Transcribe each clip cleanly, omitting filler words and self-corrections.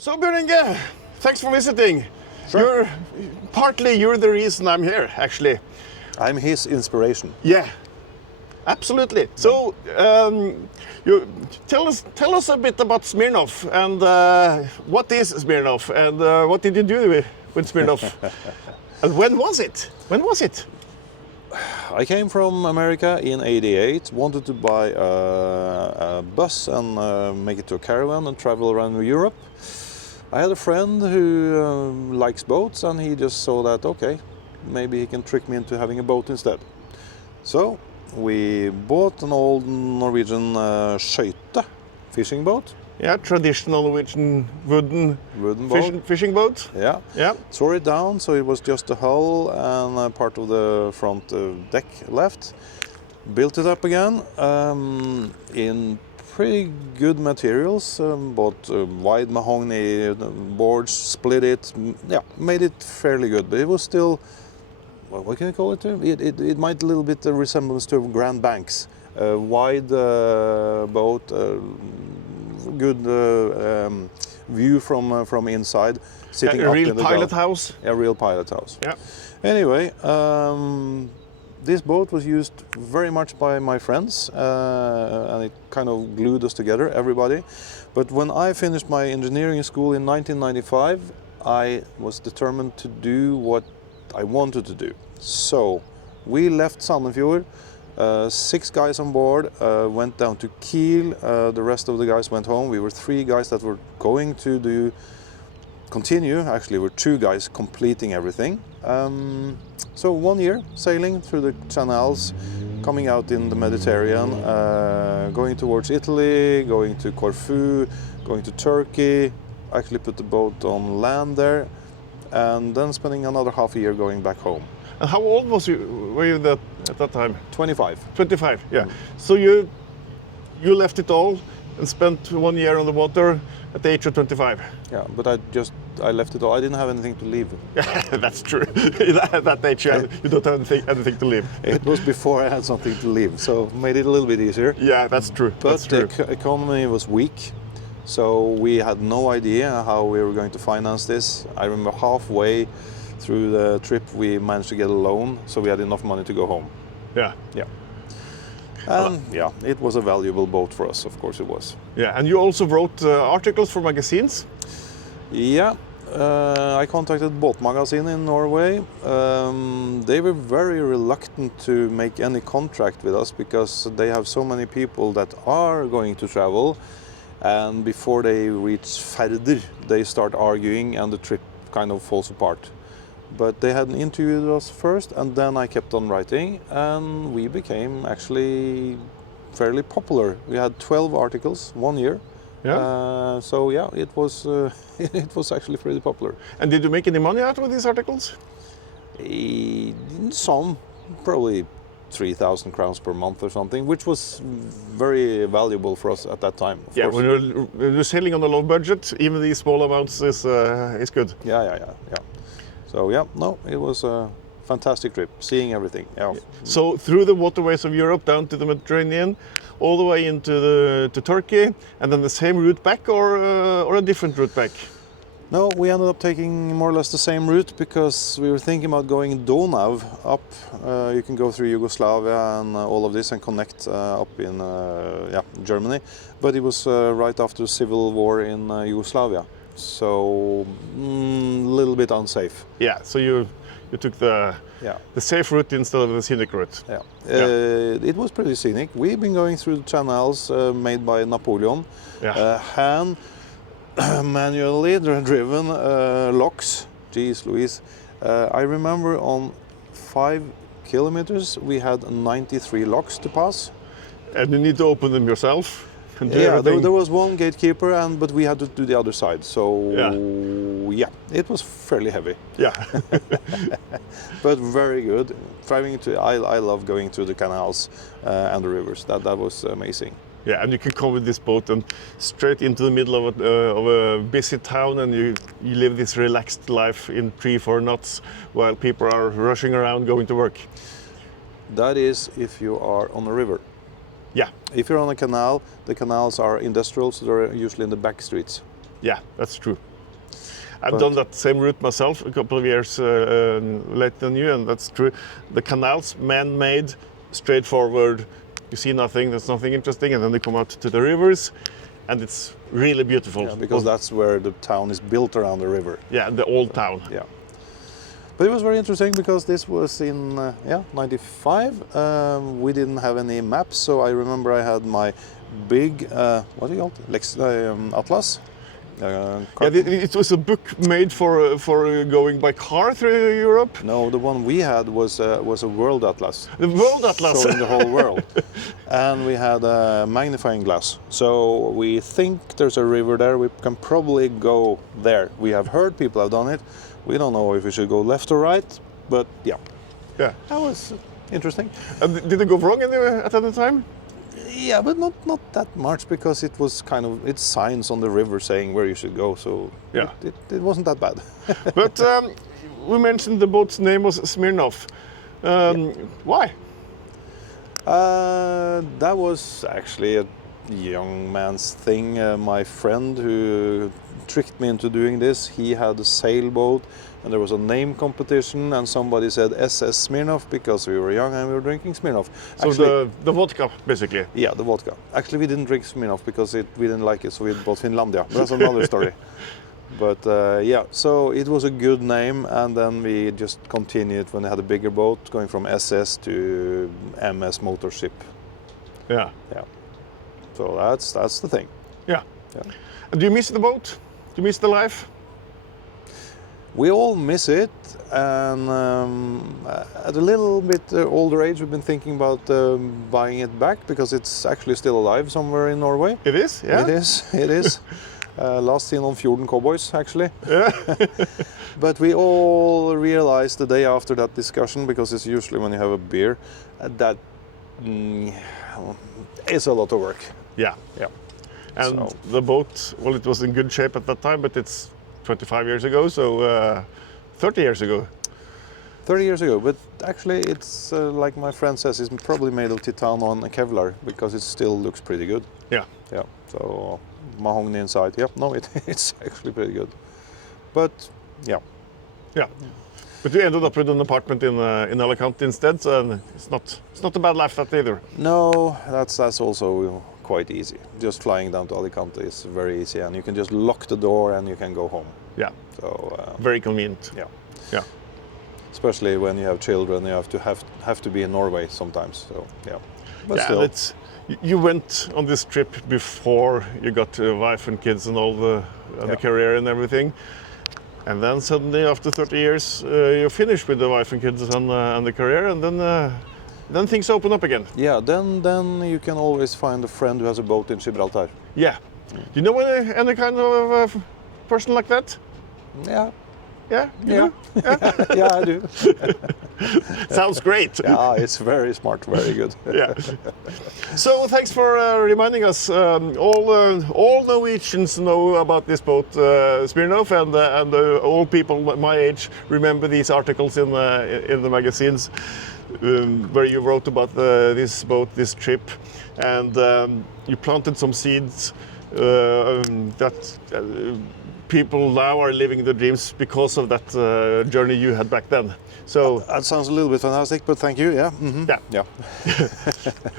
So Bjørn Inge, thanks for visiting. Sure. You're the reason I'm here, actually. I'm his inspiration. Yeah, absolutely. So, you tell us a bit about Smirnoff and what is Smirnoff and what did you do with Smirnoff? And when was it? I came from America in '88, wanted to buy a bus and make it to a caravan and travel around Europe. I had a friend who likes boats, and he just saw that, okay, maybe he can trick me into having a boat instead. So we bought an old Norwegian skøyte fishing boat. Yeah, traditional Norwegian wooden boat. Fishing boat. Yeah. Tore it down, so it was just a hull and part of the front deck left. Built it up again in pretty good materials. Bought wide mahogany boards, split it. Yeah, made it fairly good, but it was still, what can you call it? It might a little bit resemblance to Grand Banks. Wide boat. Good view from inside, sitting up in the real pilot house. A real pilot house. Yeah. Anyway, this boat was used very much by my friends, and it kind of glued us together, everybody. But when I finished my engineering school in 1995, I was determined to do what I wanted to do. So we left Sandefjord. 6 guys on board, went down to Kiel. The rest of the guys went home. We were 3 guys that were going to continue. Actually, we were 2 guys completing everything. So 1 year sailing through the canals, coming out in the Mediterranean, going towards Italy, going to Corfu, going to Turkey. Actually put the boat on land there, and then spending another half a year going back home. And how old were you at that time? 25. 25, yeah. So you left it all and spent 1 year on the water at the age of 25. Yeah, but I left it all. I didn't have anything to leave. That's true. At that age, you don't have anything to leave. It was before I had something to leave, so made it a little bit easier. Yeah, that's true. But the economy was weak, so we had no idea how we were going to finance this. I remember halfway through the trip we managed to get a loan, so we had enough money to go home. Yeah. And yeah, it was a valuable boat for us, of course it was. Yeah, and you also wrote articles for magazines? Yeah, I contacted Båtmagasinet in Norway. They were very reluctant to make any contract with us because they have so many people that are going to travel, and before they reach Færder, they start arguing and the trip kind of falls apart. But they had interviewed us first, and then I kept on writing, and we became actually fairly popular. We had 12 articles 1 year. Yeah. So yeah, it was it was actually pretty popular. And did you make any money out of these articles? Some, probably 3,000 crowns per month or something, which was very valuable for us at that time. Of course. When you're sailing on a low budget, even these small amounts is good. Yeah. So yeah, no, it was a fantastic trip, seeing everything. Yeah. So through the waterways of Europe, down to the Mediterranean, all the way to Turkey, and then the same route back, or a different route back? No, we ended up taking more or less the same route because we were thinking about going Donau up. You can go through Yugoslavia and all of this and connect up in Germany. But it was right after the civil war in Yugoslavia. So a little bit unsafe. Yeah, so you took the safe route instead of the scenic route. Yeah. It was pretty scenic. We've been going through the channels made by Napoleon, hand manually driven locks. Jeez Louise. I remember on 5 kilometers we had 93 locks to pass. And you need to open them yourself? Yeah, there was one gatekeeper, but we had to do the other side. So yeah, it was fairly heavy. Yeah, but very good. I love going through the canals and the rivers. That was amazing. Yeah, and you can come with this boat and straight into the middle of a busy town, and you live this relaxed life in 3-4 knots while people are rushing around going to work. That is if you are on a river. Yeah. If you're on a canal, the canals are industrial, so they're usually in the back streets. Yeah, that's true. I've done that same route myself a couple of years later than you, and that's true. The canals, man-made, straightforward. You see nothing, there's nothing interesting, and then they come out to the rivers, and it's really beautiful. Yeah, because that's where the town is built around the river. Yeah, the old town. Yeah. But it was very interesting because this was in '95. We didn't have any maps, so I remember I had my big what do you call it? Atlas. It was a book made for going by car through Europe. No, the one we had was a world atlas. The world atlas. Showing the whole world. And we had a magnifying glass. So we think there's a river there. We can probably go there. We have heard people have done it. We don't know if we should go left or right, but yeah. Yeah. That was interesting. Did it go wrong at any time? Yeah, but not that much, because it was it's signs on the river saying where you should go, so yeah, it wasn't that bad. But we mentioned the boat's name was Smirnoff. Why? That was actually a young man's thing. My friend who tricked me into doing this, he had a sailboat and there was a name competition, and somebody said SS Smirnoff because we were young and we were drinking Smirnoff. So actually, the vodka, basically? Yeah, the vodka. Actually, we didn't drink Smirnoff because we didn't like it, so we bought Finlandia. That's another story. But yeah, so it was a good name, and then we just continued when they had a bigger boat, going from SS to MS Motorship. Yeah. Yeah. So that's the thing. Yeah. Yeah. And do you miss the boat? Do you miss the life? We all miss it, and at a little bit older age, we've been thinking about buying it back because it's actually still alive somewhere in Norway. It is, yeah. It is. It is. Last seen on Fjorden Cowboys, actually. Yeah. But we all realized the day after that discussion, because it's usually when you have a beer, that it's a lot of work. Yeah. Yeah. And So- the boat, well, it was in good shape at that time, but it's 25 years ago, so 30 years ago. 30 years ago, but actually it's like my friend says, it's probably made of titan on Kevlar because it still looks pretty good. Yeah. Yeah. So mahogany inside. Yeah. No, it's actually pretty good. But yeah. Yeah. But you ended up with an apartment in Alicante instead, so it's not a bad life that either. No, that's also quite easy. Just flying down to Alicante is very easy, and you can just lock the door and you can go home. Yeah. So Very convenient. yeah. Yeah. Especially when you have children, you have to be in Norway sometimes. So yeah. But Yeah, still. and you went on this trip before you got a wife and kids and all the career and everything, and then suddenly after 30 years you're finished with the wife and kids and the career, and then things open up again. Yeah, then you can always find a friend who has a boat in Gibraltar. Yeah. Do you know any kind of person like that? Yeah. Yeah. You Yeah. do? Yeah, I do. Sounds great. Yeah, it's very smart, very good. Yeah. So thanks for reminding us. All Norwegians know about this boat, Smirnoff, and all people my age remember these articles in the magazines where you wrote about this boat, this trip, and you planted some seeds that. People now are living the dreams because of that journey you had back then. So That sounds a little bit fantastic, but thank you. Yeah. Mm-hmm. yeah, Yeah.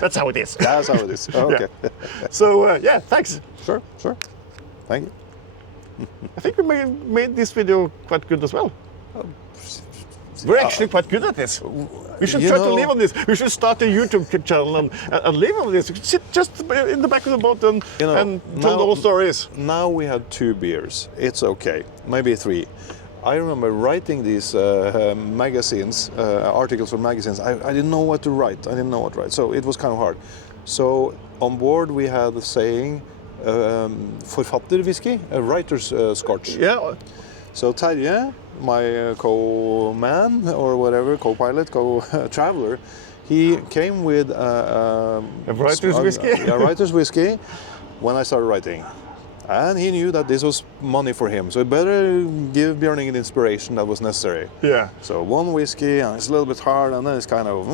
that's how it is. That's how it is. Okay. So yeah, thanks. Sure. Thank you. I think we made this video quite good as well. We're actually quite good at this. We should try to live on this. We should start a YouTube channel and live on this. Sit just in the back of the boat and tell the whole stories. Now we have 2 beers. It's okay. Maybe 3. I remember writing these magazines, articles for magazines. I didn't know what to write. So it was kind of hard. So on board we had the saying, forfatterwhisky, a writer's scotch. Yeah. So Terje, my co-man or whatever, co-pilot, co-traveler, he came with a writer's whiskey? Yeah, writer's whiskey when I started writing. And he knew that this was money for him, so he better give Bjørning the inspiration that was necessary. Yeah. So 1 whiskey, and it's a little bit hard, and then it's kind of,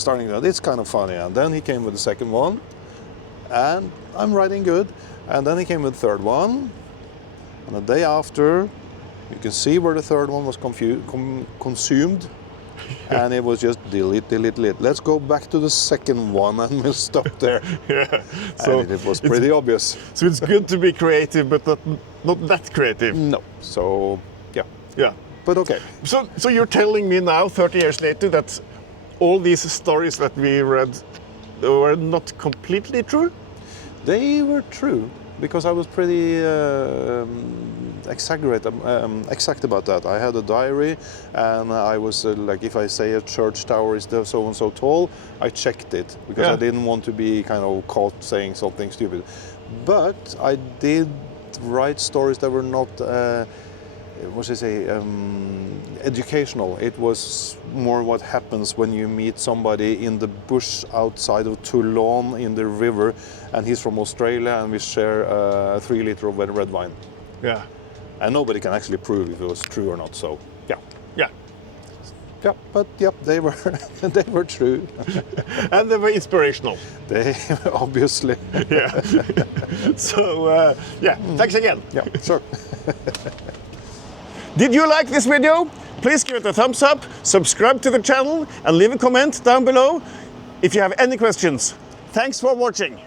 starting that, it's kind of funny. And then he came with the second one, and I'm writing good. And then he came with the third one, and the day after, You can see where the third one was consumed, and it was just delete, delete, delete. Let's go back to the second one, and we'll stop there. Yeah. So and it was pretty obvious. So it's good to be creative, but not that creative. No. So yeah. Yeah. But okay. So you're telling me now, 30 years later, that all these stories that we read were not completely true? They were true, because I was pretty exact about that. I had a diary, and I was like, if I say a church tower is so and so tall, I checked it, because I didn't want to be kind of caught saying something stupid. But I did write stories that were not educational. It was more what happens when you meet somebody in the bush outside of Toulon in the river, and he's from Australia, and we share 3 liters of red wine. Yeah. And nobody can actually prove if it was true or not. So yeah. Yeah. Yeah, but yep, they were they were true. And they were inspirational. They obviously. Yeah. So thanks again. Yeah, sure. Did you like this video? Please give it a thumbs up, subscribe to the channel, and leave a comment down below if you have any questions. Thanks for watching.